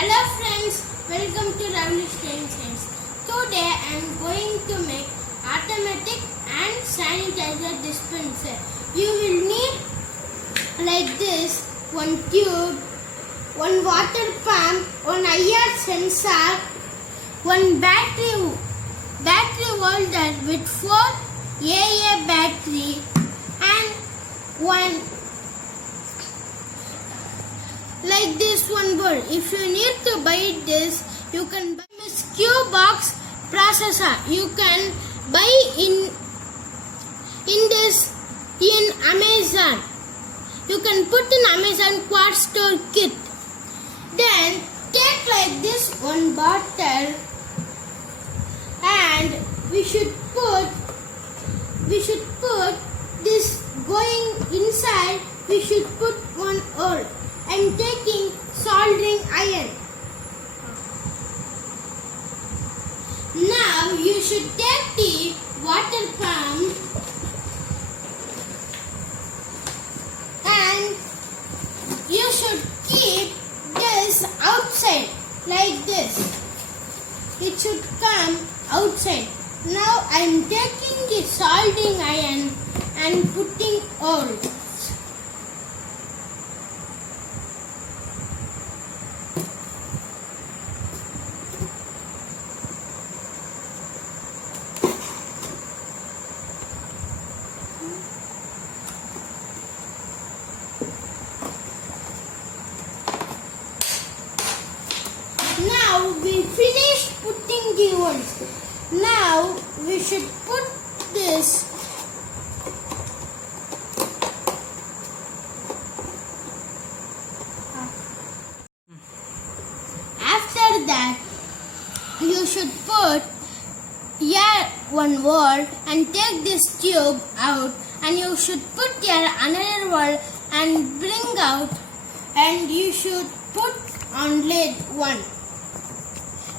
Hello friends, welcome to Revolutionary Science. Today I am going to make automatic and sanitizer dispenser. You will need like this one tube, one water pump, one IR sensor, one battery holder with 4 AA battery and one like this one board. If you need to buy this, you can buy this Q box processor. You can buy in Amazon. You can put in Amazon Quad Store kit. Then take like this one bottle, and we should put this going inside. We should put one hole. I'm taking soldering iron. Now you should take the water pump and you should keep this outside like this. It should come outside. Now I'm taking the soldering iron and putting all. Now we finished putting the holes. Now we should put this after that you should put here one wall and take this tube out, and you should put here another wall and bring out, and you should put on lid one.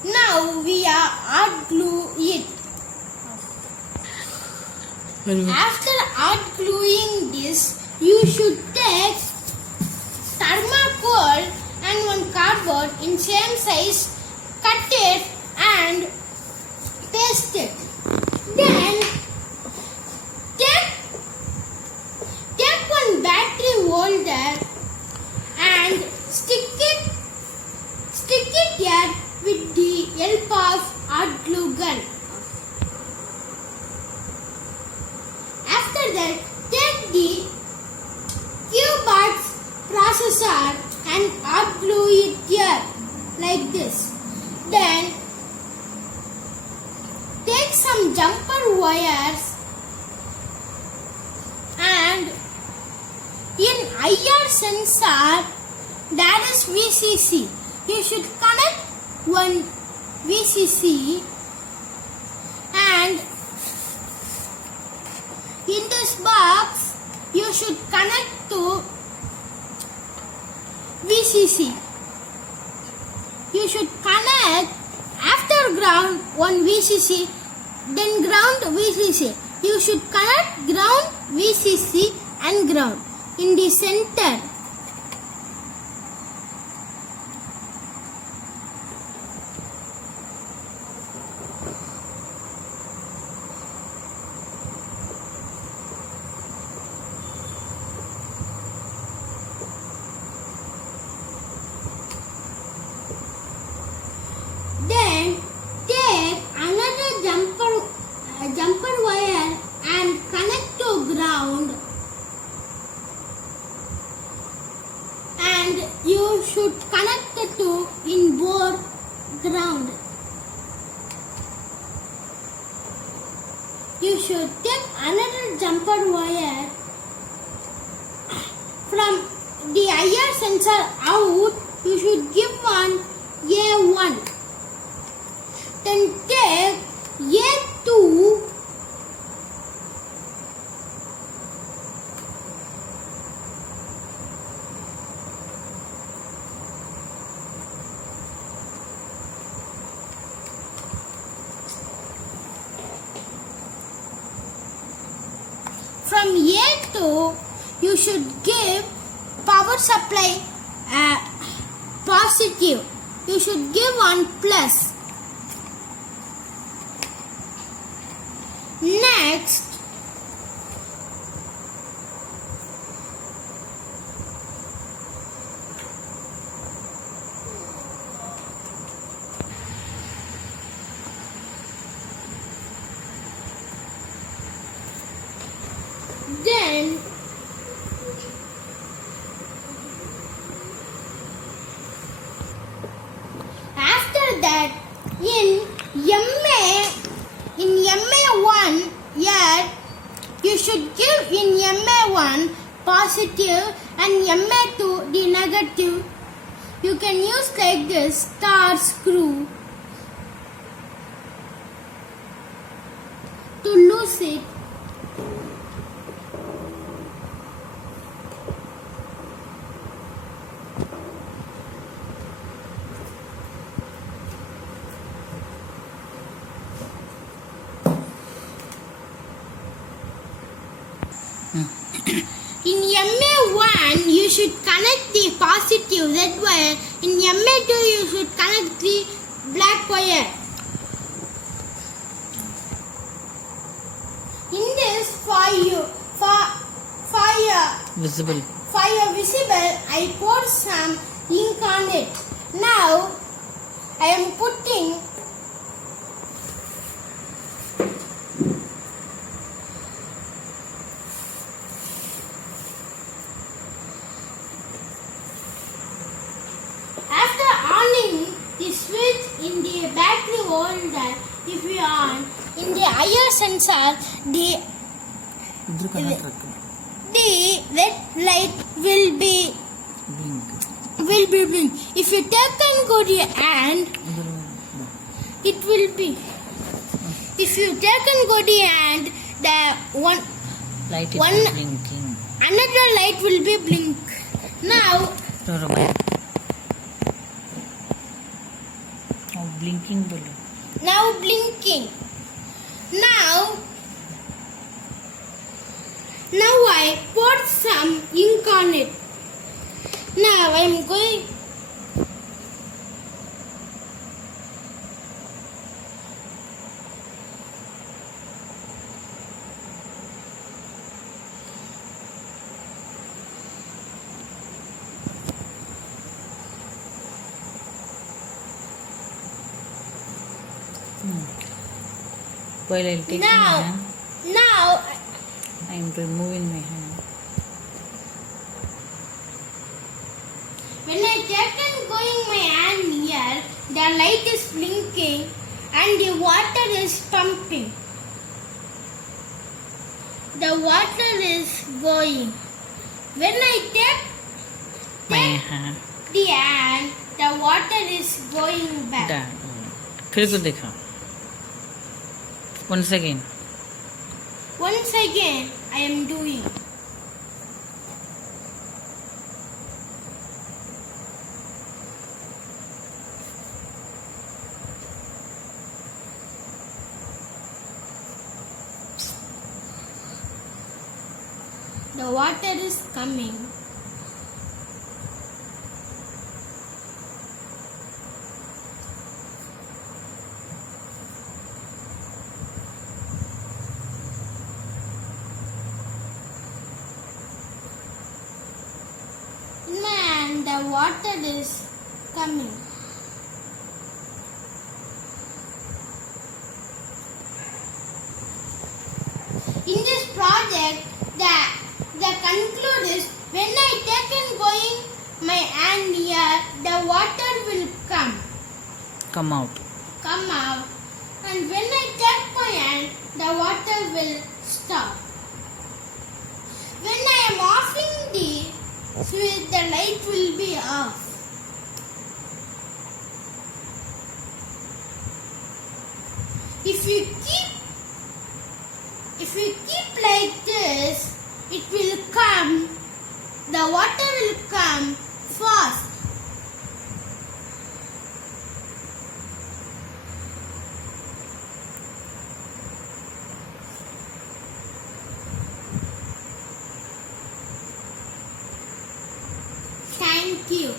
Now we are hot glue it. After hot gluing this, you should take thermocol and one cardboard in same size, cut it and paste it. Then take one battery holder and stick it here with the help of hot glue gun. After that, take the Q-box processor and hot glue it here like this. Then take some jumper wires and in IR sensor, that is VCC. You should connect one VCC, and in this box you should connect to VCC. You should connect after ground one VCC, then ground VCC. You should connect ground VCC and ground in the center. Then take another jumper wire and connect to ground, and you should connect it to in both ground. You should take another jumper wire from the IR sensor out. You should give one A1. Then take A2 from A2 you should give power supply positive. you should give one plus. Next, then after that in MA1 here you should give in MA1 positive and MA2 the negative. You can use like this star screw to loose it. In MA1 you should connect the positive red wire. In MA2 you should connect the black wire. In this fire visible, I poured some ink on it. Now I am putting the switch in the battery holder. If you on in the IR sensor, the red light will be blink. If you take and go to your hand, it will be. If you take and go to your hand, the light is blinking. Another light will be blink. Now blinking below. Now blinking. Now I poured some ink on it. Now I am going. While I'll take my hand. Now I am removing my hand. when I take and going my hand here, the light is blinking and the water is pumping. The water is going. When I take My hand. the hand, the water is going back. Done. फिर को देखा. Once again. Once again, I am doing. The water is coming. Man, the water is coming. In this project, the conclude is when I take and going my hand here, the water will Come out. come out, and when I take my hand, the water will stop. When I am offing the switch, the light will be off. If you keep like this, it will come, the water will come fast. Thank you.